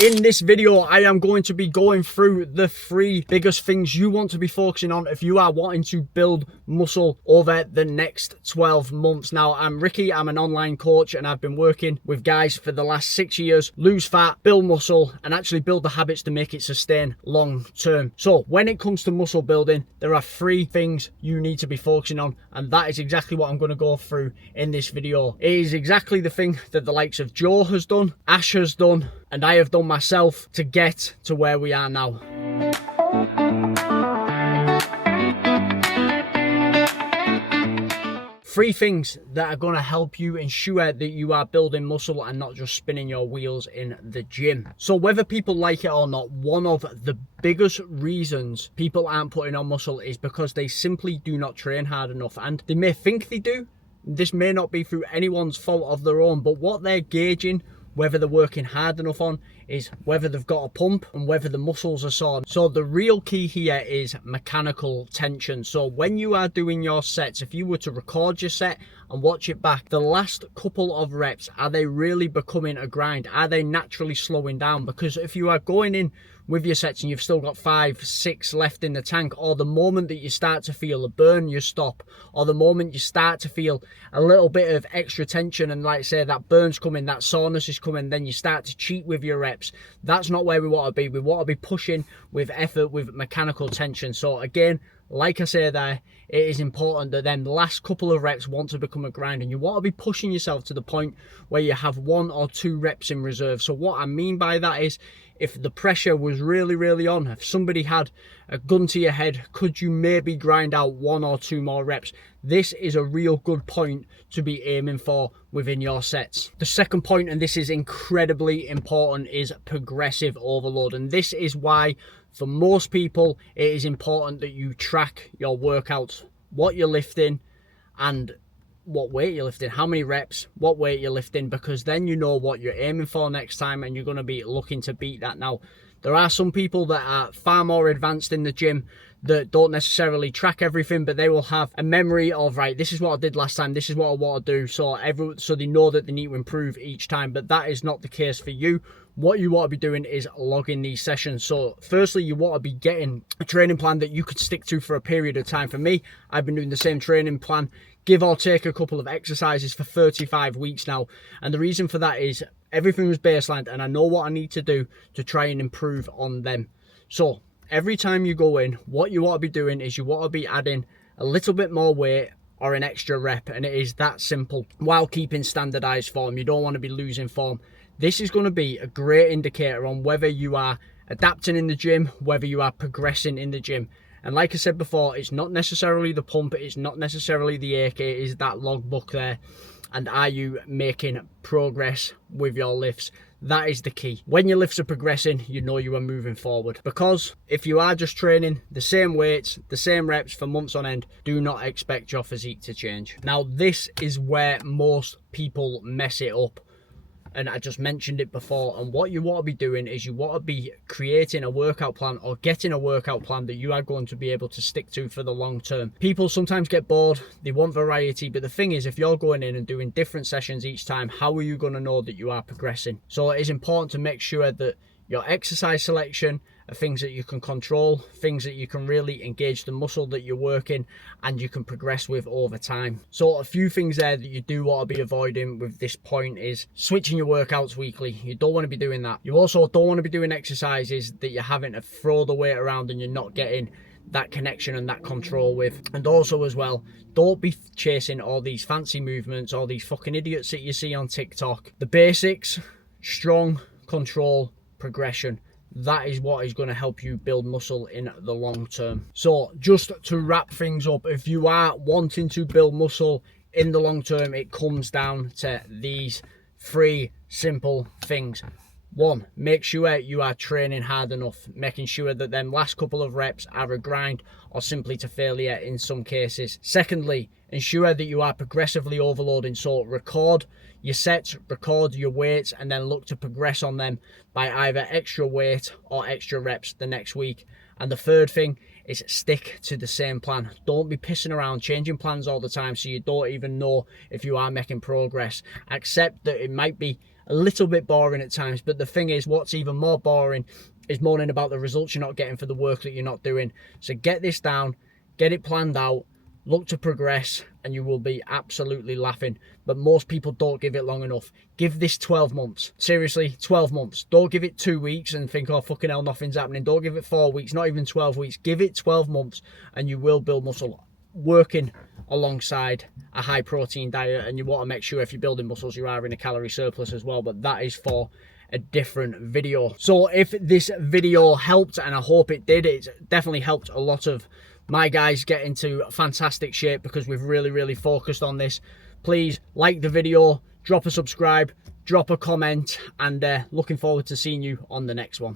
In this video, I am going to be going through the 3 biggest things you want to be focusing on if you are wanting to build muscle over the next 12 months. Now, I'm Ricky, I'm an online coach, and I've been working with guys for the last 6 years, lose fat, build muscle, and actually build the habits to make it sustain long term. So when it comes to muscle building, there are 3 things you need to be focusing on, and that is exactly what I'm going to go through in this video. It is exactly the thing that the likes of Joe has done, Ash has done, and I have done myself to get to where we are now. Three things that are going to help you ensure that you are building muscle and not just spinning your wheels in the gym. So whether people like it or not, one of the biggest reasons people aren't putting on muscle is because they simply do not train hard enough. And they may think they do. This may not be through anyone's fault of their own, but what they're gauging whether they're working hard enough on is whether they've got a pump and whether the muscles are sore. So the real key here is mechanical tension. So when you are doing your sets, if you were to record your set and watch it back, the last couple of reps, are they really becoming a grind? Are they naturally slowing down? Because if you are going in with your sets and you've still got 5, 6 left in the tank, or the moment that you start to feel a burn, you stop, or the moment you start to feel a little bit of extra tension and, like I say, that burn's coming, that soreness is coming, then you start to cheat with your reps. That's not where we want to be. We want to be pushing with effort, with mechanical tension. So again, like I say there, it is important that then the last couple of reps want to become a grind, and you want to be pushing yourself to the point where you have 1 or 2 reps in reserve. So what I mean by that is, if the pressure was really on, if somebody had a gun to your head, could you maybe grind out 1 or 2 more reps? This is a real good point to be aiming for within your sets. The second point, and this is incredibly important, is progressive overload. And this is why for most people it is important that you track your workouts, what you're lifting and what weight you're lifting, how many reps, what weight you're lifting, because then you know what you're aiming for next time and you're going to be looking to beat that. Now, there are some people that are far more advanced in the gym that don't necessarily track everything, but they will have a memory of, right, this is what I did last time, this is what I want to do, so they know that they need to improve each time. But that is not the case for you. What you want to be doing is logging these sessions. So firstly, you want to be getting a training plan that you could stick to for a period of time. For me, I've been doing the same training plan, give or take a couple of exercises, for 35 weeks now. And the reason for that is everything was baselined and I know what I need to do to try and improve on them. So every time you go in, what you want to be doing is you want to be adding a little bit more weight or an extra rep, and it is that simple, while keeping standardized form. You don't want to be losing form. This is going to be a great indicator on whether you are adapting in the gym, whether you are progressing in the gym. And like I said before, it's not necessarily the pump, it's not necessarily the AK, it is that logbook there. And are you making progress with your lifts? That is the key. When your lifts are progressing, you know you are moving forward. Because if you are just training the same weights, the same reps for months on end, do not expect your physique to change. Now, this is where most people mess it up. And I just mentioned it before, and what you want to be doing is you want to be creating a workout plan or getting a workout plan that you are going to be able to stick to for the long term. People sometimes get bored, they want variety, but the thing is, if you're going in and doing different sessions each time, how are you going to know that you are progressing? So it is important to make sure that your exercise selection are things that you can control, things that you can really engage the muscle that you're working and you can progress with over time. So a few things there that you do want to be avoiding with this point is switching your workouts weekly. You don't want to be doing that. You also don't want to be doing exercises that you're having to throw the weight around and you're not getting that connection and that control with. And also as well, don't be chasing all these fancy movements, all these fucking idiots that you see on TikTok. The basics, strong, control, progression. That is what is going to help you build muscle in the long term. So just to wrap things up, if you are wanting to build muscle in the long term, it comes down to these 3 simple things. 1, make sure you are training hard enough, making sure that them last couple of reps are a grind or simply to failure in some cases. Secondly, ensure that you are progressively overloading. So record your sets, record your weights, and then look to progress on them by either extra weight or extra reps the next week. And the third thing is stick to the same plan. Don't be pissing around changing plans all the time so you don't even know if you are making progress. Accept that it might be a little bit boring at times, but the thing is, what's even more boring is moaning about the results you're not getting for the work that you're not doing. So get this down, get it planned out, look to progress, and you will be absolutely laughing. But most people don't give it long enough. Give this 12 months. Seriously, 12 months. Don't give it 2 weeks and think, oh, fucking hell, nothing's happening. Don't give it 4 weeks, not even 12 weeks. Give it 12 months and you will build muscle working alongside a high protein diet. And you want to make sure if you're building muscles, you are in a calorie surplus as well. But that is for a different video. So if this video helped, and I hope it did, it's definitely helped a lot of my guys get into fantastic shape because we've really focused on this. Please like the video, drop a subscribe, drop a comment, and looking forward to seeing you on the next one.